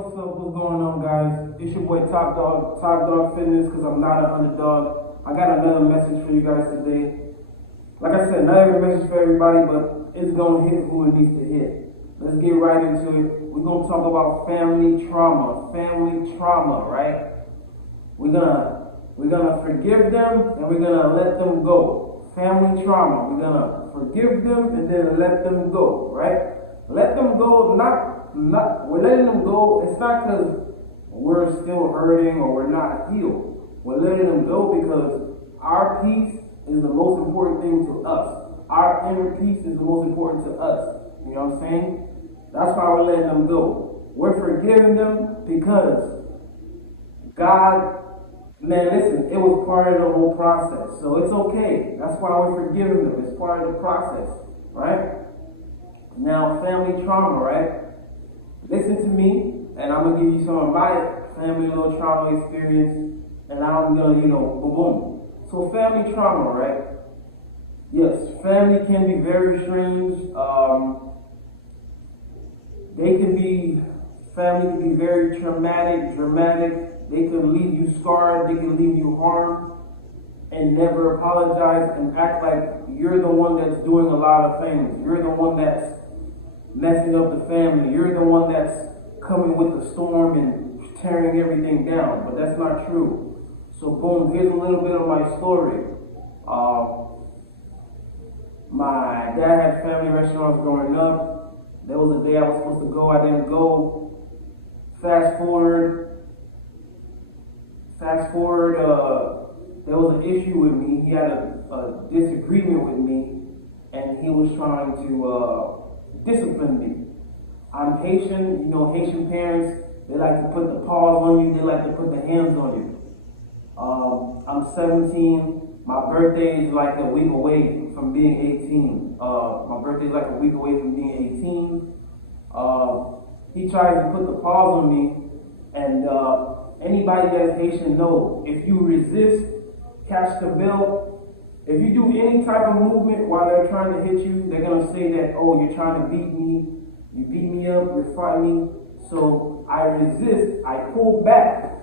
What's up? What's going on, guys? It's your boy Top Dog Fitness, because I'm not an underdog. I got another message for you guys today. Like I said, not every message for everybody, but it's going to hit who it needs to hit. Let's get right into it. We're going to talk about family trauma. Family trauma, right? We're gonna forgive them and we're gonna let them go. Family trauma. We're gonna forgive them and then let them go, right? Let them go, not we're letting them go. It's not because we're still hurting or we're not healed. We're letting them go because our peace is the most important thing to us. Our inner peace is the most important to us. You know what I'm saying? That's why we're letting them go. We're forgiving them because God, man, listen, it was part of the whole process. So it's okay. That's why we're forgiving them. It's part of the process, right? Now, family trauma, right? Listen to me, and I'm going to give you some of my family little trauma experience, and I'm going to, boom, boom. So family trauma, right? Yes, family can be very strange. Family can be very traumatic, dramatic. They can leave you scarred. They can leave you harmed and never apologize and act like you're the one that's doing a lot of things. You're the one that's messing up the family. You're the one that's coming with the storm and tearing everything down. But that's not true. So boom, here's a little bit of my story. My dad had family restaurants growing up. There was a day I was supposed to go. I didn't go. Fast forward, there was an issue with me. He had a disagreement with me, and he was trying to discipline me. I'm Haitian. Haitian parents, they like to put the paws on you. They like to put the hands on you. I'm 17. My birthday is like a week away from being 18. My birthday is like a week away from being 18. He tries to put the paws on me, and anybody that's Haitian know, if you resist, catch the belt, if you do any type of movement while they're trying to hit you, they're going to say that, oh, you're trying to beat me, you beat me up, you're fighting me. So I resist, I pull back,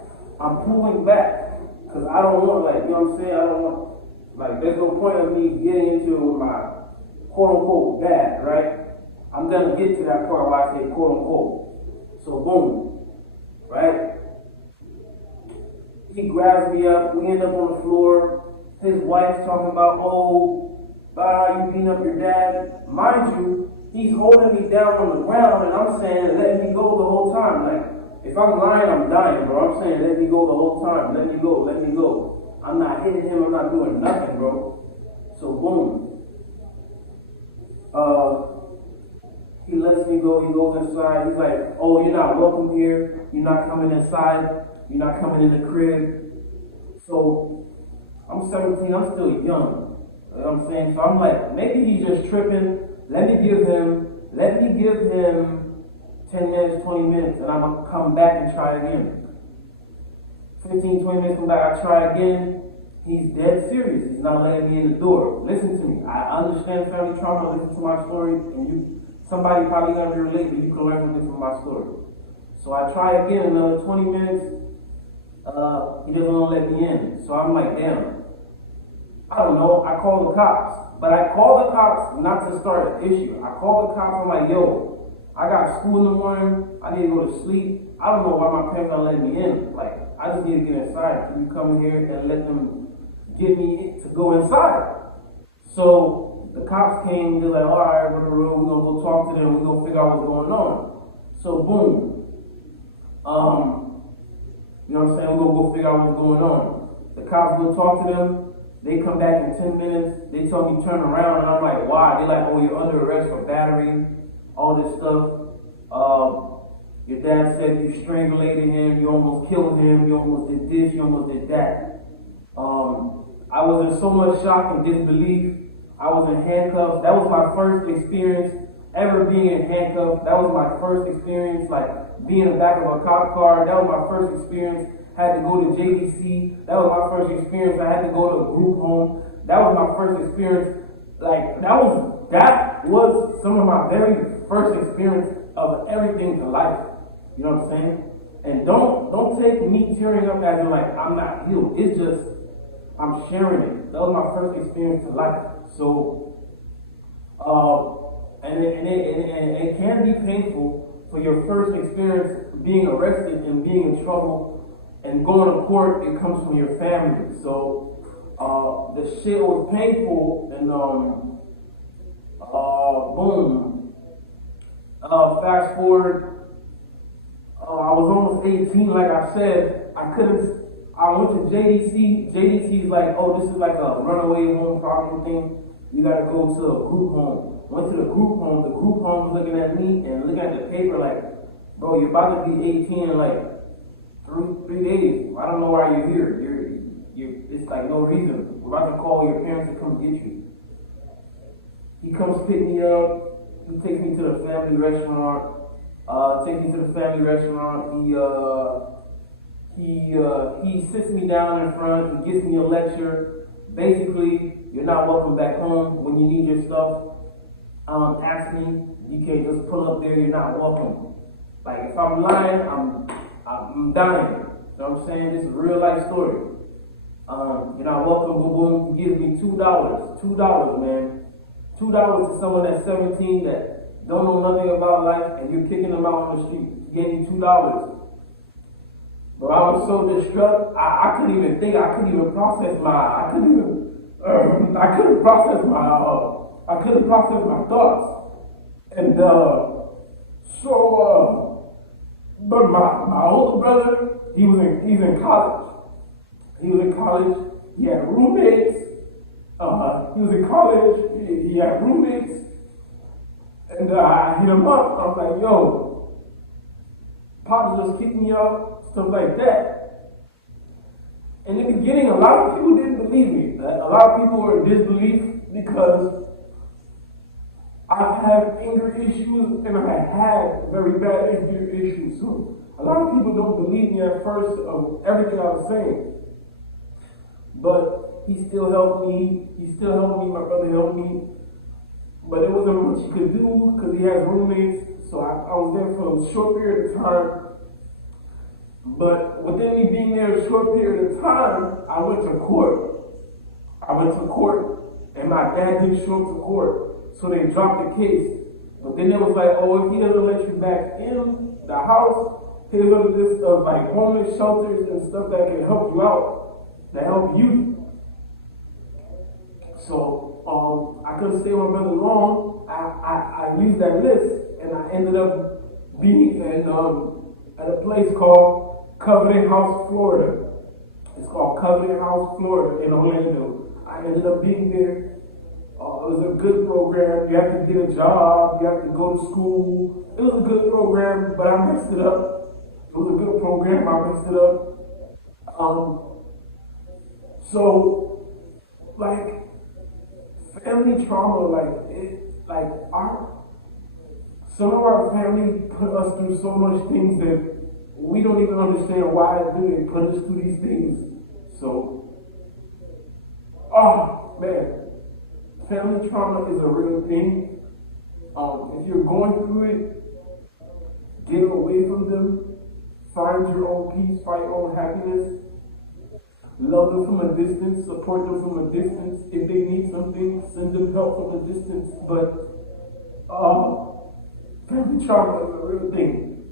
I'm pulling back, because I don't want, I don't want, there's no point of me getting into it with my quote-unquote dad, right? I'm going to get to that part where I say quote-unquote. So boom, right? He grabs me up, we end up on the floor. His wife's talking about, oh, you beating up your dad. Mind you, he's holding me down on the ground, and I'm saying, let me go the whole time. If I'm lying, I'm dying, bro. I'm saying, let me go the whole time. Let me go, let me go. I'm not hitting him, I'm not doing nothing, bro. So boom. He lets me go, he goes inside. He's like, oh, you're not welcome here. You're not coming inside. You're not coming in the crib. So I'm 17, I'm still young. You know what I'm saying? So I'm like, maybe he's just tripping. Let me give him 10 minutes, 20 minutes, and I'm going to come back and try again. 15, 20 minutes, come back, I try again. He's dead serious. He's not letting me in the door. Listen to me. I understand family trauma. Listen to my story, and somebody probably going to relate, but you can learn something from my story. So I try again, another 20 minutes. He doesn't want to let me in. So I'm like, damn. I don't know. I call the cops. But I call the cops not to start an issue. I call the cops. I'm like, yo, I got school in the morning. I need to go to sleep. I don't know why my parents aren't letting me in. I just need to get inside. Can you come here and let them get me to go inside? So the cops came. They're like, all right, we're going to go talk to them. We're going to figure out what's going on. So boom. You know what I'm saying? We're going to go figure out what's going on. The cops go talk to them. They come back in 10 minutes. They tell me turn around, and I'm like, why? They're like, oh, you're under arrest for battery, all this stuff. Your dad said you strangulated him, you almost killed him, you almost did this, you almost did that. I was in so much shock and disbelief. I was in handcuffs. That was my first experience ever being in handcuffs. That was my first experience, being in the back of a cop car. That was my first experience. Had to go to JVC. That was my first experience. I had to go to a group home. That was my first experience. That was some of my very first experience of everything to life. You know what I'm saying? And don't take me tearing up as in like I'm not healed. It's just I'm sharing it. That was my first experience in life. So and it can be painful for your first experience being arrested and being in trouble and going to court. It comes from your family. So the shit was painful and boom. Fast forward. I was almost 18, like I said. I went to JDC. JDC is like, oh, this is like a runaway home problem thing. You gotta go to a group home. Went to the group home. The group home was looking at me and looking at the paper like, bro, you're about to be 18 in like three days. I don't know why you're here. It's like no reason. We're about to call your parents to come get you. He comes pick me up. He takes me to the family restaurant. He sits me down in front. He gives me a lecture. Basically, you're not welcome back home when you need your stuff. Ask me. You can't just pull up there. You're not welcome. Like if I'm lying, I'm dying. You know what I'm saying? This is a real life story. You're not welcome. Boom boom. He gives me $2. $2, man. $2 to someone that's 17 that don't know nothing about life, and you're kicking them out on the street. He gave me $2. But I was so distraught, I couldn't even think. I couldn't even process my thoughts. And but my older brother, he's in college. He was in college. He had roommates. He was in college. He had roommates. And I hit him up. I was like, yo, Pops just kicked me out, stuff like that. In the beginning, a lot of people didn't believe me. A lot of people were in disbelief because I've had anger issues and I had very bad anger issues. So a lot of people don't believe me at first of everything I was saying. But he still helped me. My brother helped me. But it wasn't much he could do because he has roommates. So I was there for a short period of time. But within me being there a short period of time, I went to court. And my dad didn't show up to court. So they dropped the case. But then it was like, oh, if he doesn't let you back in the house, here's a list of like homeless shelters and stuff that can help you out, that help you. So I couldn't stay with my brother long. I used that list, and I ended up being at a place called Covenant House, Florida. It's called Covenant House, Florida in Orlando. I ended up being there. It was a good program. You have to get a job. You have to go to school. It was a good program, but I messed it up. It was a good program. I messed it up. So, like, family trauma, some of our family put us through so much things that we don't even understand why they put us through these things. So, man, family trauma is a real thing. If you're going through it, get away from them. Find your own peace, find your own happiness. Love them from a distance, support them from a distance. If they need something, send them help from a distance. But family trauma is a real thing.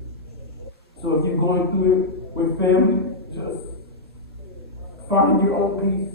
So if you're going through it with family, just find your own peace.